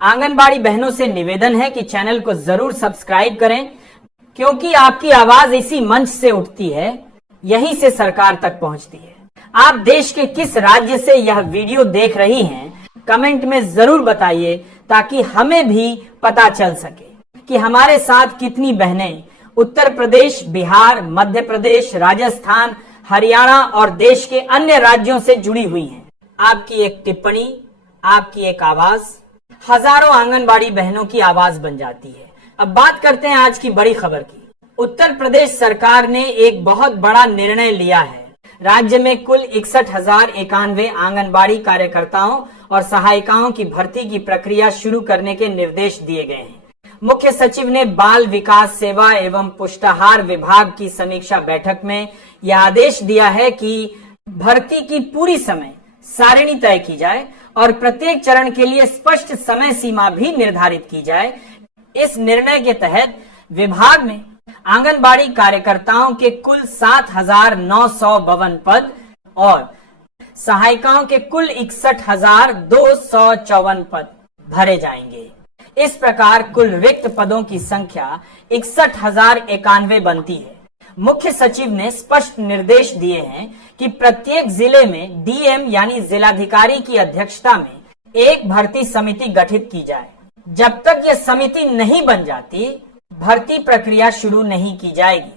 आंगनबाड़ी बहनों से निवेदन है कि चैनल को जरूर सब्सक्राइब करें, क्योंकि आपकी आवाज इसी मंच से उठती है, यहीं से सरकार तक पहुंचती है। आप देश के किस राज्य से यह वीडियो देख रही हैं, कमेंट में जरूर बताइए, ताकि हमें भी पता चल सके कि हमारे साथ कितनी बहनें उत्तर प्रदेश, बिहार, मध्य प्रदेश, राजस्थान, हरियाणा और देश के अन्य राज्यों से जुड़ी हुई हैं। आपकी एक टिप्पणी, आपकी एक आवाज हजारों आंगनबाड़ी बहनों की आवाज बन जाती है। अब बात करते हैं आज की बड़ी खबर की। उत्तर प्रदेश सरकार ने एक बहुत बड़ा निर्णय लिया है। राज्य में कुल 61,091 आंगनबाड़ी कार्यकर्ताओं और सहायिकाओं की भर्ती की प्रक्रिया शुरू करने के निर्देश दिए गए हैं। मुख्य सचिव ने बाल विकास सेवा एवं पुष्टाहार विभाग की समीक्षा बैठक में यह आदेश दिया है कि भर्ती की पूरी समय सारिणी तय की जाए और प्रत्येक चरण के लिए स्पष्ट समय सीमा भी निर्धारित की जाए। इस निर्णय के तहत विभाग में आंगनबाड़ी कार्यकर्ताओं के कुल 7,952 पद और सहायिकाओं के कुल 61,254 पद भरे जाएंगे। इस प्रकार कुल रिक्त पदों की संख्या 61,091 बनती है। मुख्य सचिव ने स्पष्ट निर्देश दिए हैं कि प्रत्येक जिले में डीएम यानी जिलाधिकारी की अध्यक्षता में एक भर्ती समिति गठित की जाए। जब तक यह समिति नहीं बन जाती, भर्ती प्रक्रिया शुरू नहीं की जाएगी।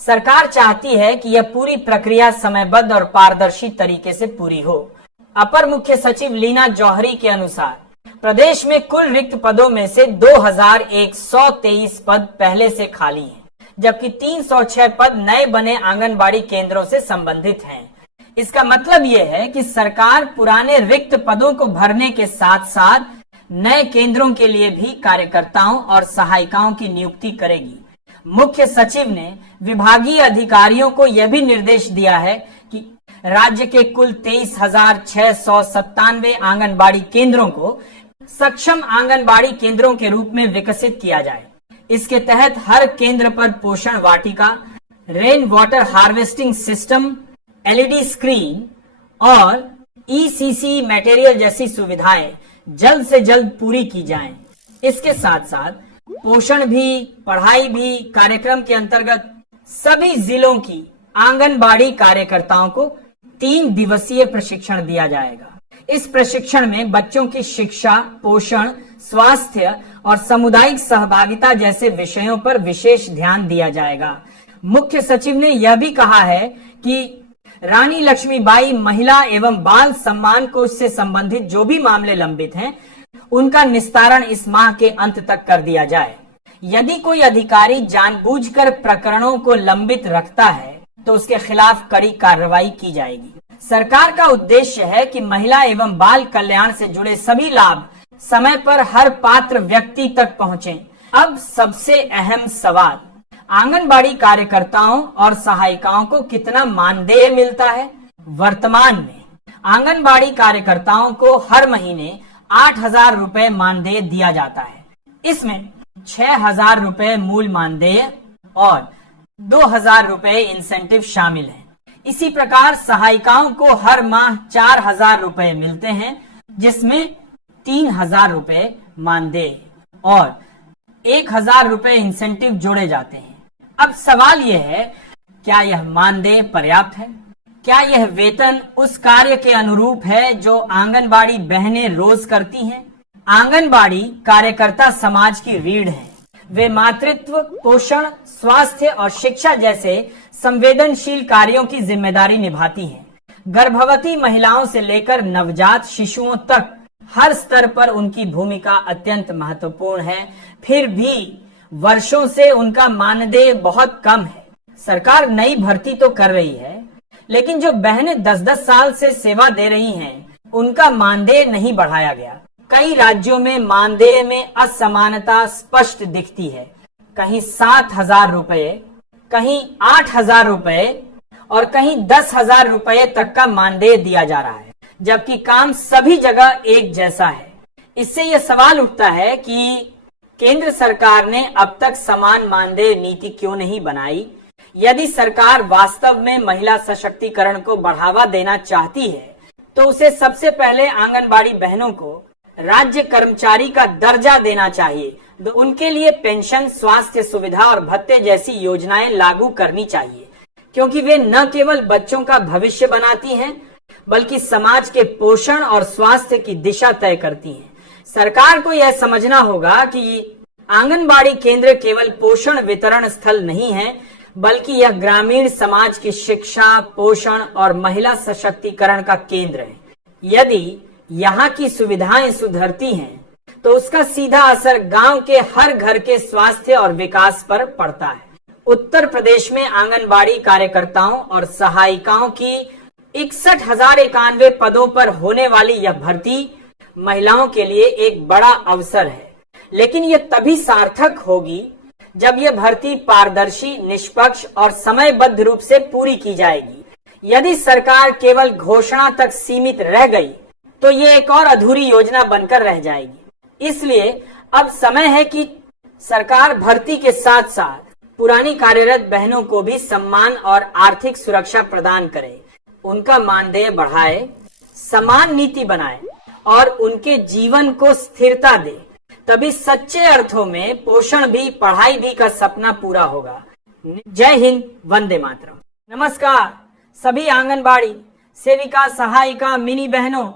सरकार चाहती है कि यह पूरी प्रक्रिया समयबद्ध और पारदर्शी तरीके से पूरी हो। अपर मुख्य सचिव लीना जौहरी के अनुसार प्रदेश में कुल रिक्त पदों में से 2,123 पद पहले से खाली हैं, जबकि 306 पद नए बने आंगनबाड़ी केंद्रों से संबंधित हैं। इसका मतलब यह है कि सरकार पुराने रिक्त पदों को भरने के साथ साथ नए केंद्रों के लिए भी कार्यकर्ताओं और सहायिकाओं की नियुक्ति करेगी। मुख्य सचिव ने विभागीय अधिकारियों को यह भी निर्देश दिया है कि राज्य के कुल 23,697 आंगनबाड़ी केंद्रों को सक्षम आंगनबाड़ी केंद्रों के रूप में विकसित किया जाए। इसके तहत हर केंद्र पर पोषण वाटिका, rain water harvesting system, LED screen और ईसीसी मटेरियल जैसी सुविधाएं जल्द से जल्द पूरी की जाएं। इसके साथ साथ पोषण भी, पढ़ाई भी कार्यक्रम के अंतर्गत सभी जिलों की आंगनबाड़ी कार्यकर्ताओं को 3 दिवसीय प्रशिक्षण दिया जाएगा। इस प्रशिक्षण में बच्चों की शिक्षा, पोषण, स्वास्थ्य और सामुदायिक सहभागिता जैसे विषयों पर विशेष ध्यान दिया जाएगा। मुख्य सचिव ने यह भी कहा है कि रानी लक्ष्मीबाई महिला एवं बाल सम्मान कोष से संबंधित जो भी मामले लंबित हैं, उनका निस्तारण इस माह के अंत तक कर दिया जाए। यदि कोई अधिकारी जानबूझकर प्रकरणों को लंबित रखता है तो उसके खिलाफ कड़ी कार्रवाई की जाएगी। सरकार का उद्देश्य है कि महिला एवं बाल कल्याण से जुड़े सभी लाभ समय पर हर पात्र व्यक्ति तक पहुंचे। अब सबसे अहम सवाल, आंगनबाड़ी कार्यकर्ताओं और सहायिकाओं को कितना मानदेय मिलता है? वर्तमान में आंगनबाड़ी कार्यकर्ताओं को हर महीने 8,000 रुपए मानदेय दिया जाता है। इसमें 6,000 रुपए मूल मानदेय और 2,000 रुपए इंसेंटिव शामिल है। इसी प्रकार सहायिकाओं को हर माह 4,000 रुपए मिलते हैं, जिसमें 3,000 रुपए मानदेय और 1,000 रुपए इंसेंटिव जोड़े जाते हैं। अब सवाल यह है, क्या यह मानदेय पर्याप्त है? क्या यह वेतन उस कार्य के अनुरूप है जो आंगनबाड़ी बहनें रोज करती हैं? आंगनबाड़ी कार्यकर्ता समाज की रीढ़ है। वे मातृत्व, पोषण, स्वास्थ्य और शिक्षा जैसे संवेदनशील कार्यों की जिम्मेदारी निभाती हैं। गर्भवती महिलाओं से लेकर नवजात शिशुओं तक हर स्तर पर उनकी भूमिका अत्यंत महत्वपूर्ण है। फिर भी वर्षों से उनका मानदेय बहुत कम है। सरकार नई भर्ती तो कर रही है, लेकिन जो बहनें 10-10 साल से सेवा दे रही हैं, उनका मानदेय नहीं बढ़ाया गया। कई राज्यों में मानदेय में असमानता स्पष्ट दिखती है। कहीं 7,000 रुपए, कहीं 8,000 रुपए और कहीं 10,000 रुपए तक का मानदेय दिया जा रहा है, जबकि काम सभी जगह एक जैसा है। इससे यह सवाल उठता है कि केंद्र सरकार ने अब तक समान मानदेय नीति क्यों नहीं बनाई? यदि सरकार वास्तव में महिला सशक्तिकरण को बढ़ावा देना चाहती है, तो उसे सबसे पहले आंगनबाड़ी बहनों को राज्य कर्मचारी का दर्जा देना चाहिए। तो उनके लिए पेंशन, स्वास्थ्य सुविधा और भत्ते जैसी योजनाएं लागू करनी चाहिए, क्योंकि वे न केवल बच्चों का भविष्य बनाती हैं, बल्कि समाज के पोषण और स्वास्थ्य की दिशा तय करती हैं। सरकार को यह समझना होगा कि आंगनबाड़ी केंद्र केवल पोषण वितरण स्थल नहीं है, बल्कि यह ग्रामीण समाज की शिक्षा, पोषण और महिला सशक्तिकरण का केंद्र है। यदि यहाँ की सुविधाएं सुधरती हैं, तो उसका सीधा असर गांव के हर घर के स्वास्थ्य और विकास पर पड़ता है। उत्तर प्रदेश में आंगनबाड़ी कार्यकर्ताओं और सहायिकाओं की 61,091 पदों पर होने वाली यह भर्ती महिलाओं के लिए एक बड़ा अवसर है, लेकिन यह तभी सार्थक होगी जब यह भर्ती पारदर्शी, निष्पक्ष और समयबद्ध रूप से पूरी की जाएगी। यदि सरकार केवल घोषणा तक सीमित रह गई, तो ये एक और अधूरी योजना बनकर रह जाएगी। इसलिए अब समय है कि सरकार भर्ती के साथ साथ पुरानी कार्यरत बहनों को भी सम्मान और आर्थिक सुरक्षा प्रदान करे, उनका मानदेय बढ़ाए, समान नीति बनाए और उनके जीवन को स्थिरता दे। तभी सच्चे अर्थों में पोषण भी, पढ़ाई भी का सपना पूरा होगा। जय हिंद, वंदे मातरम। नमस्कार सभी आंगनबाड़ी सेविका, सहायिका, मिनी बहनों,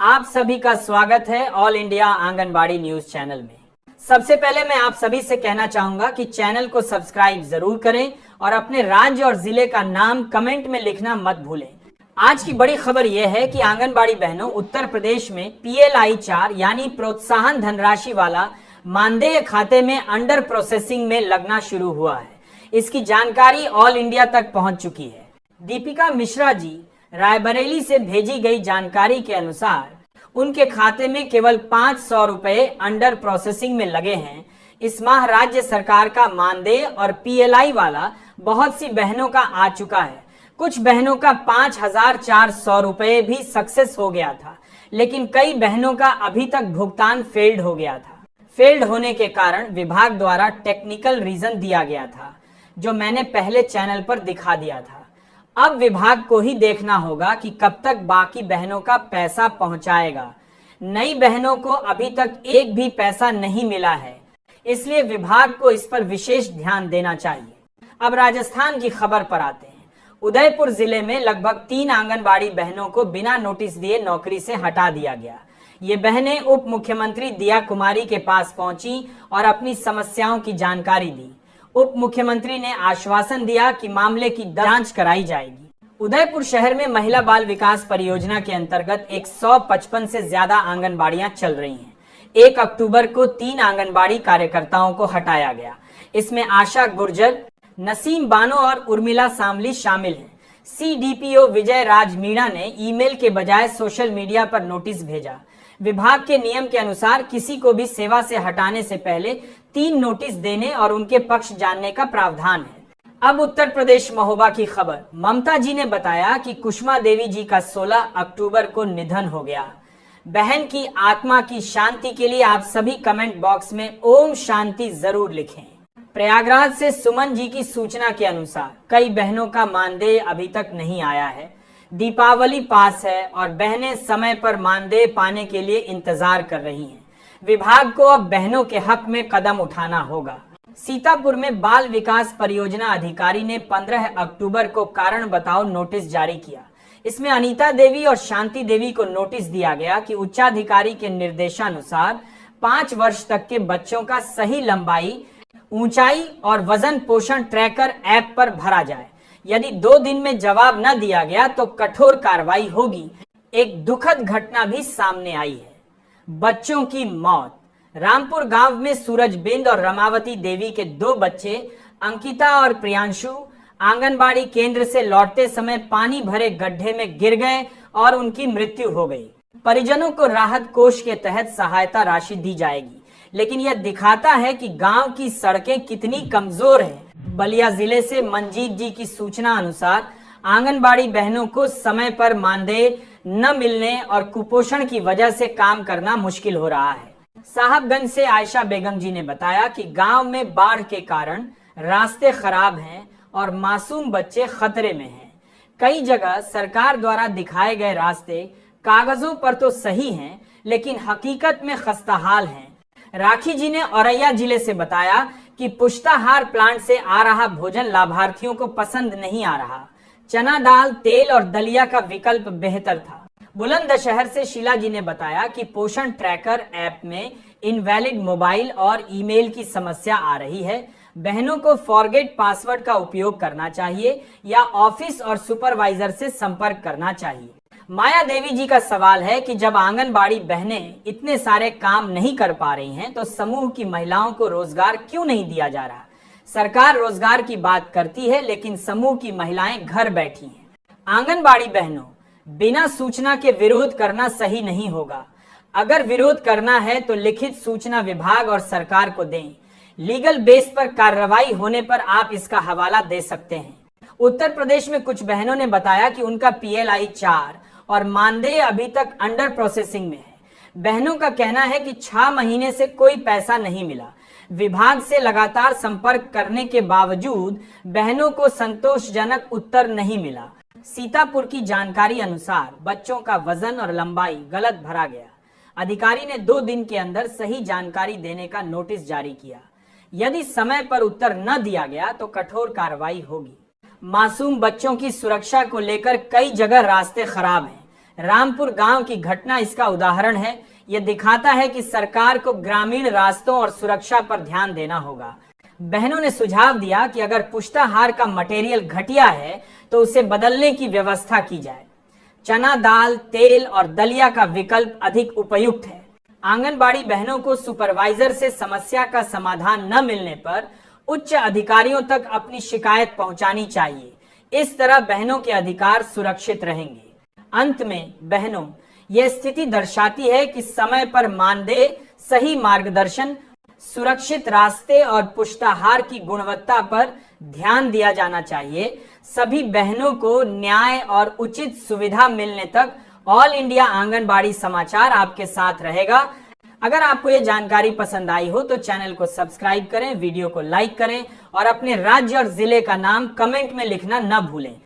आप सभी का स्वागत है all India anganwadi news channel में। सबसे पहले मैं आप सभी से कहना चाहूंगा कि चैनल को सब्सक्राइब जरूर करें और अपने राज्य और जिले का नाम कमेंट में लिखना मत भूलें। आज की बड़ी खबर यह है कि आंगनबाड़ी बहनों, उत्तर प्रदेश में PLI 4 यानी प्रोत्साहन धनराशि वाला मानदेय खाते में अंडर प्रोसेसिंग में लगना शुरू हुआ है। इसकी जानकारी ऑल इंडिया तक पहुंच चुकी है। दीपिका मिश्रा जी रायबरेली से भेजी गई जानकारी के अनुसार उनके खाते में केवल 500 रुपए अंडर प्रोसेसिंग में लगे हैं। इस माह राज्य सरकार का मानदेय और PLI वाला बहुत सी बहनों का आ चुका है। कुछ बहनों का 5,400 रुपए भी सक्सेस हो गया था, लेकिन कई बहनों का अभी तक भुगतान फेल्ड हो गया था। फेल्ड होने के कारण विभाग द्वारा टेक्निकल रीजन दिया गया था, जो मैंने पहले चैनल पर दिखा दिया था। अब विभाग को ही देखना होगा कि कब तक बाकी बहनों का पैसा पहुंचाएगा। नई बहनों को अभी तक एक भी पैसा नहीं मिला है, इसलिए विभाग को इस पर विशेष ध्यान देना चाहिए। अब राजस्थान की खबर पर आते हैं। उदयपुर जिले में लगभग 3 आंगनबाड़ी बहनों को बिना नोटिस दिए नौकरी से हटा दिया गया। ये बहनें उप मुख्यमंत्री दिया कुमारी के पास पहुंची और अपनी समस्याओं की जानकारी दी। उप मुख्यमंत्री ने आश्वासन दिया कि मामले की जांच कराई जाएगी। उदयपुर शहर में महिला बाल विकास परियोजना के अंतर्गत 155 से ज्यादा आंगनबाड़ियां चल रही हैं। 1 अक्टूबर को 3 आंगनबाड़ी कार्यकर्ताओं को हटाया गया। इसमें आशा गुर्जर, नसीम बानो और उर्मिला सामली शामिल हैं। CDPO विजय राज मीणा ने ईमेल के बजाय सोशल मीडिया पर नोटिस भेजा। विभाग के नियम के अनुसार किसी को भी सेवा से हटाने से पहले 3 नोटिस देने और उनके पक्ष जानने का प्रावधान है। अब उत्तर प्रदेश महोबा की खबर। ममता जी ने बताया कि कुसुमा देवी जी का 16 अक्टूबर को निधन हो गया। बहन की आत्मा की शांति के लिए आप सभी कमेंट बॉक्स में ओम शांति जरूर लिखें। प्रयागराज से सुमन जी की सूचना के अनुसार कई बहनों का मानदेय अभी तक नहीं आया है। दीपावली पास है और बहनें समय पर मानदेय पाने के लिए इंतजार कर रही हैं। विभाग को अब बहनों के हक में कदम उठाना होगा। सीतापुर में बाल विकास परियोजना अधिकारी ने 15 अक्टूबर को कारण बताओ नोटिस जारी किया। इसमें अनीता देवी और शांति देवी को नोटिस दिया गया कि उच्चाधिकारी के निर्देशानुसार 5 वर्ष तक के बच्चों का सही लंबाई, ऊंचाई और वजन पोषण ट्रैकर ऐप पर भरा जाए। यदि 2 दिन में जवाब न दिया गया तो कठोर कार्रवाई होगी। एक दुखद घटना भी सामने आई है, बच्चों की मौत। रामपुर गांव में सूरजबिंद और रमावती देवी के 2 बच्चे अंकिता और प्रियांशु आंगनबाड़ी केंद्र से लौटते समय पानी भरे गड्ढे में गिर गए और उनकी मृत्यु हो गई। परिजनों को राहत कोष के तहत सहायता राशि दी जाएगी, लेकिन यह दिखाता है कि गांव की सड़कें कितनी कमजोर हैं। बलिया जिले से मंजीत जी की सूचना अनुसार आंगनबाड़ी बहनों को समय पर मानदेय न मिलने और कुपोषण की वजह से काम करना मुश्किल हो रहा है। साहबगंज से आयशा बेगम जी ने बताया कि गांव में बाढ़ के कारण रास्ते खराब हैं और मासूम बच्चे खतरे में हैं। कई जगह सरकार द्वारा दिखाए गए रास्ते कागजों पर तो सही हैं, लेकिन हकीकत में खस्ताहाल हैं। राखी जी ने औरैया जिले से बताया कि पुष्टाहार प्लांट से आ रहा भोजन लाभार्थियों को पसंद नहीं आ रहा। चना दाल, तेल और दलिया का विकल्प बेहतर था। बुलंदशहर से शीला जी ने बताया कि पोषण ट्रैकर ऐप में इनवैलिड मोबाइल और ईमेल की समस्या आ रही है। बहनों को फॉरगेट पासवर्ड का उपयोग करना चाहिए या ऑफिस और सुपरवाइजर से संपर्क करना चाहिए। माया देवी जी का सवाल है कि जब आंगनबाड़ी बहनें इतने सारे काम नहीं कर पा रही हैं, तो समूह की महिलाओं को रोजगार क्यों नहीं दिया जा रहा? सरकार रोजगार की बात करती है, लेकिन समूह की महिलाएं घर बैठी हैं। आंगनबाड़ी बहनों, बिना सूचना के विरोध करना सही नहीं होगा। अगर विरोध करना है तो लिखित सूचना विभाग और सरकार को दें। लीगल बेस पर कार्रवाई होने पर आप इसका हवाला दे सकते हैं। उत्तर प्रदेश में कुछ बहनों ने बताया कि उनका PLI 4 और मानदेय अभी तक अंडर प्रोसेसिंग में है। बहनों का कहना है कि 6 महीने से कोई पैसा नहीं मिला। विभाग से लगातार संपर्क करने के बावजूद बहनों को संतोषजनक उत्तर नहीं मिला। सीतापुर की जानकारी अनुसार बच्चों का वजन और लंबाई गलत भरा गया। अधिकारी ने 2 दिन के अंदर सही जानकारी देने का नोटिस जारी किया। यदि समय पर उत्तर न दिया गया तो कठोर कार्रवाई होगी। मासूम बच्चों की सुरक्षा को लेकर कई जगह रास्ते खराब हैं। रामपुर गांव की घटना इसका उदाहरण है। यह दिखाता है कि सरकार को ग्रामीण रास्तों और सुरक्षा पर ध्यान देना होगा। बहनों ने सुझाव दिया कि अगर पुष्टाहार का मटेरियल घटिया है तो उसे बदलने की व्यवस्था की जाए। चना दाल, तेल और दलिया का विकल्प अधिक उपयुक्त है। आंगनबाड़ी बहनों को सुपरवाइजर से समस्या का समाधान न मिलने पर उच्च अधिकारियों तक अपनी शिकायत पहुंचानी चाहिए। इस तरह बहनों के अधिकार सुरक्षित रहेंगे। अंत में बहनों, यह स्थिति दर्शाती है कि समय पर मानदेय, सही मार्गदर्शन, सुरक्षित रास्ते और पुष्टाहार की गुणवत्ता पर ध्यान दिया जाना चाहिए। सभी बहनों को न्याय और उचित सुविधा मिलने तक ऑल इंडिया आंगनबाड़ी समाचार आपके साथ रहेगा। अगर आपको ये जानकारी पसंद आई हो तो चैनल को सब्सक्राइब करें, वीडियो को लाइक करें और अपने राज्य और जिले का नाम कमेंट में लिखना न भूलें।